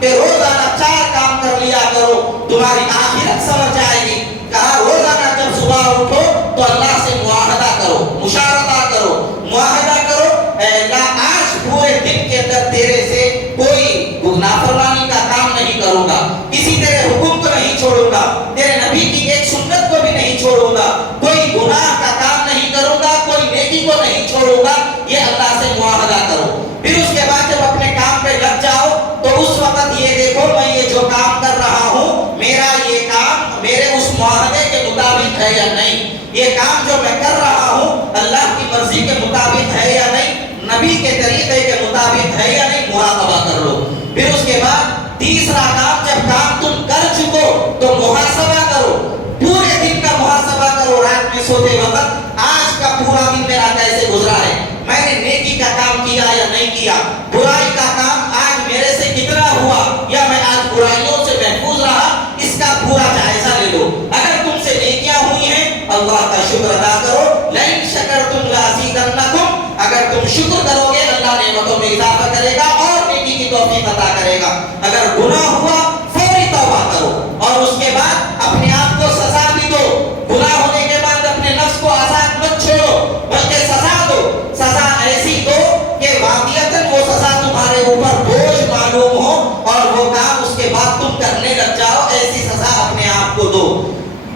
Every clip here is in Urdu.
کہ روزانہ 4 کام کر لیا کرو، تمہاری آخرت سمجھ جائے گی۔ کہا روزانہ جب صبح اٹھو تو اللہ سے معاہدہ کرو، مشارطہ کرو، معاہدہ کرو، اے اللہ آج پورے دن کے اندر تیرے سے کوئی نافرمانی کا کام نہیں کروں گا، کسی تیرے حکم کو نہیں چھوڑوں گا، تیرے نبی کی ایک سنت کو بھی نہیں چھوڑوں گا، کوئی گناہ کا کام نہیں کروں گا، کوئی نیکی کو نہیں چھوڑوں گا، یہ اللہ سے معاہدہ کرو۔ پھر اس کے بعد جب اپنے کام پہ لگ جاؤ تو اس وقت یہ دیکھو میں یہ جو کام کر رہا ہوں میرا یہ کام میرے اس معاہدے کے مطابق ہے یا نہیں، یہ کام جو میں کر رہا ہوں اللہ کی مرضی کے مطابق ہے یا نہیں، نبی کے طریقے کے مطابق ہے یا نہیں، مراقبہ کر لو۔ پھر اس کے بعد تیسرا کام، جب کام تم کر چکو تو محاسبہ کرو، پورے دن کا محاسبہ کرو، رات میں سوتے وقت آج کا پورا دن میرا کیسے گزرا ہے، میں نے نیکی کا کام کیا یا نہیں کیا، برائی کا کام آج میرے سے کتنا ہوا یا میں آج برائیوں سے محفوظ رہا، اس کا پورا جائزہ لے لو۔ اگر تم سے نیکیاں ہوئی ہیں اللہ کا شکر ادا کرو، لئن شکرتم لازیدنکم، اگر تم شکر کرو گے اللہ نعمتوں میں اضافہ کرے گا اور نیکی کی توفیق عطا کرے گا۔ اگر گناہ ہوا فوری توبہ کرو اور اس کے بعد اپنے آپ کو سزا بھی دو، گناہ ہونے کے بعد اپنے نفس کو آزاد مت چھوڑو بلکہ سزا دو، سزا ایسی دو کہ واقعتاً وہ سزا تمہارے اوپر بوجھ معلوم ہو اور وہ کام اس کے بعد تم کرنے لگ جاؤ، ایسی سزا اپنے آپ کو دو۔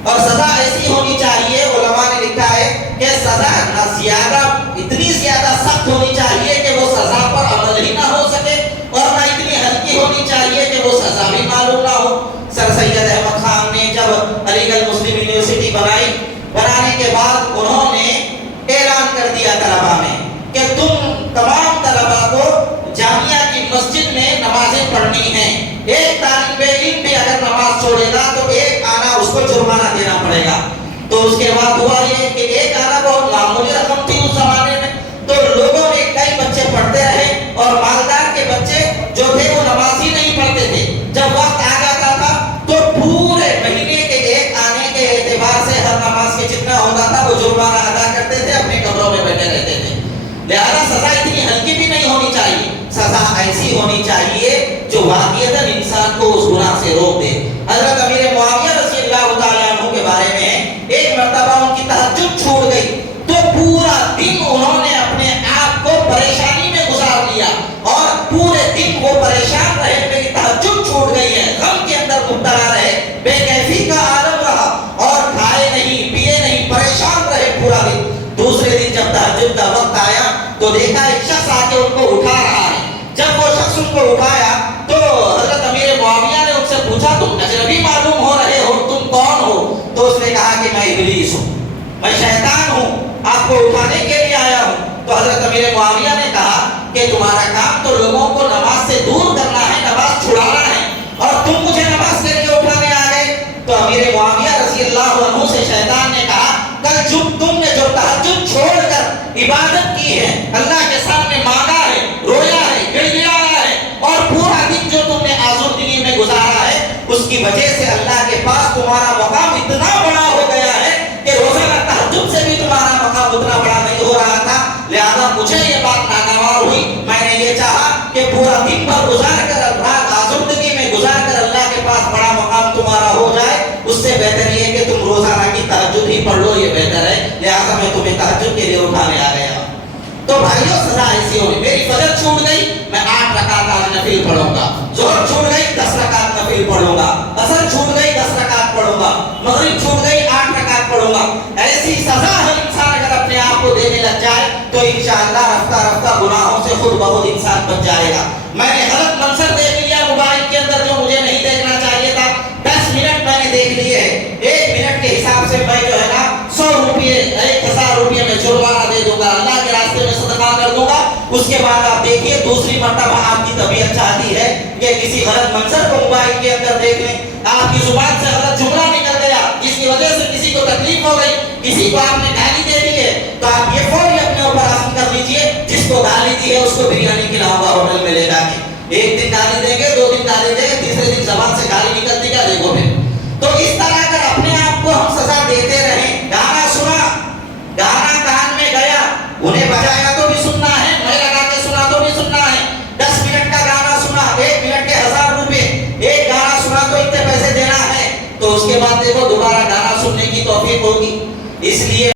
اور سزا ایسی ہونی چاہیے، علماء نے لکھا ہے کہ سزا نہ زیادہ اتنی زیادہ سخت ہونی چاہیے کہ وہ سزا پر عمل ہی نہ ہو سکے اور نہ اتنی ہلکی ہونی چاہیے کہ وہ سزا بھی معلوم نہ ہو۔ سر سید احمد خان نے جب علی گڑھ مسلم یونیورسٹی بنانے کے بعد انہوں نے اعلان کر دیا طلباء میں کہ تم تمام طلباء کو جامعہ کی مسجد میں نمازیں پڑھنی ہیں، ایک طالب علم بھی اگر نماز چھوڑے گا تو ایک آنا اس کو جرمانہ دینا پڑے گا۔ تو اس کے بعد ہوا یہ کہ ایک آنا بہت معمولی رقم تھی اس زمانے میں، تو لوگوں نے کئی بچے پڑھتے رہے اور مالدار کے بچے جو تھے وہ نماز ہی نہیں پڑھتے تھے، جب وقت آ جاتا تھا تو پورے مہینے کے ایک آنے کے اعتبار سے ہر نماز کے جتنا ہوتا تھا وہ جرمانہ ادا کرتے تھے، اپنے کمروں میں بیٹھے رہتے تھے۔ لہذا سزا اتنی ہلکی بھی نہیں ہونی چاہیے، سزا ایسی ہونی چاہیے جو واقعتاً انسان کو اس گناہ سے روک دے۔ حضرت امیر معاویہ رضی اللہ تعالیٰ عنہ کے بارے میں ایک مرتبہ ان کی تہجد چھوٹ گئی تو پورا دن انہوں نے اپنے آپ کو پریشانی میں گزار لیا اور پورے دن وہ پریشان رہے، میری تہجد چھوٹ گئی ہے، غم کے اندر مبتلا رہے، بے کیفی کا عالم رہا اور کھائے نہیں پیے نہیں، پریشان رہے پورا دن۔ دوسرے دن جب تہجد کا وقت آیا تو دیکھا ایک شخص آ کے ان کو اٹھا رہا ہے۔ جب وہ شخص ان کو اٹھایا تو حضرت امیر معاویہ نے ان سے پوچھا تم اجنبی معلوم ہو رہے ہو، تم کون ہو؟ تو اس نے کہا کہ میں ابلیس ہوں، میں شیطان ہوں، آپ کو اٹھانے کے لیے آیا ہوں۔ تو حضرت امیر معاویہ نے کہا کہ تمہارا کام تو لوگوں کو نماز سے دور کرنا ہے، نماز چھڑانا ہے، اور تم مجھے نماز کے لیے اٹھانے آ گئے۔ تو امیر معاویہ رضی اللہ عنہ سے شیطان نے کہا کل جب تم نے جو تہجد چھوڑ کر عبادت کی ہے، اللہ کے سامنے مانگا ہے، رویا ہے، گڑ گڑایا ہے اور پورا دن جو تم نے آزردگی میں گزارا ہے، اس کی وجہ سے اللہ کے پاس تمہارا مقام اتنا بڑا ہو گیا ہے کہ روزانہ تہجد سے بھی تمہارا مقام اتنا بڑا نہیں ہو رہا تھا، لہذا مجھے یہ بات ناگوار ہوئی، میں نے یہ چاہا کہ پورا دن بھر گزار کر رات آزردگی میں گزار کر اللہ کے پاس بڑا مقام تمہارا ہو جائے، اس سے بہتر یہ ہے کہ تم روزانہ کی تہجد ہی پڑھ لو، یہ بہتر ہے، لہذا میں تمہیں تہجد کے لیے اٹھانے آ گیا۔ تو بھائیو سزا ایسی ہوگی، میری فجر چھوٹ گئی میں 8 رکعت آج نفل پڑھوں گا، ظہر چھوٹ گئی 10 رکعت نفل پڑھوں گا، عصر چھوٹ گئی 10 رکعت پڑھوں گا، مغرب چھوٹ گئی 8 رکعت پڑھوں گا۔ ایسی سزا ہر انسان اگر اپنے آپ کو دینے لگ جائے تو انشاءاللہ رفتہ رفتہ گناہوں سے خود بخود انسان بچ جائے گا۔ میں نے غلط منظر دیکھ لیا موبائل کے اندر جو مجھے نہیں دیکھنا چاہیے تھا، 10 منٹ میں نے دیکھ لیے ہیں، 1 منٹ کے حساب سے میں جو ہے نا 100 روپے 1000 روپے میں جرمانہ دے دوں گا، اللہ کے راستے میں صدقہ کر دوں گا۔ اس کے بعد آپ دیکھیے دوسری مرتبہ آپ کی طبیعت چاہتی ہے کہ کسی غلط منظر کو موبائل کے اندر دیکھ لیں، آپ کی زبان سے غلط جملہ نکل گیا جس کی وجہ سے کسی کو تکلیف ہو گئی، کسی کو آپ نے گالی دے دی ہے، تو آپ یہ فوری اپنے اوپر عزم کر لیجئے جس کو گالی دی ہے اس کو بریانی کھلاؤں گا ہوٹل میں لے جا کے۔ 1 دن گالی دیں گے، 2 دن گالی دیں گے، تیسرے دن زبان سے گالی نکلتی کیا دیکھو پھر۔ تو اس طرح اگر اپنے آپ کو ہم سزا دیتے رہیں، گانا سنا، گانا کان میں گیا، انہیں بجایا تو بھی سننا ہے، میں لگا کے سنا تو بھی سننا ہے، 10 منٹ کا گانا سنا، 1 منٹ کے 1000 روپے، تو اس کے بعد دیکھو دوبارہ گانا سننے کی توفیق ہوگی. اس لیے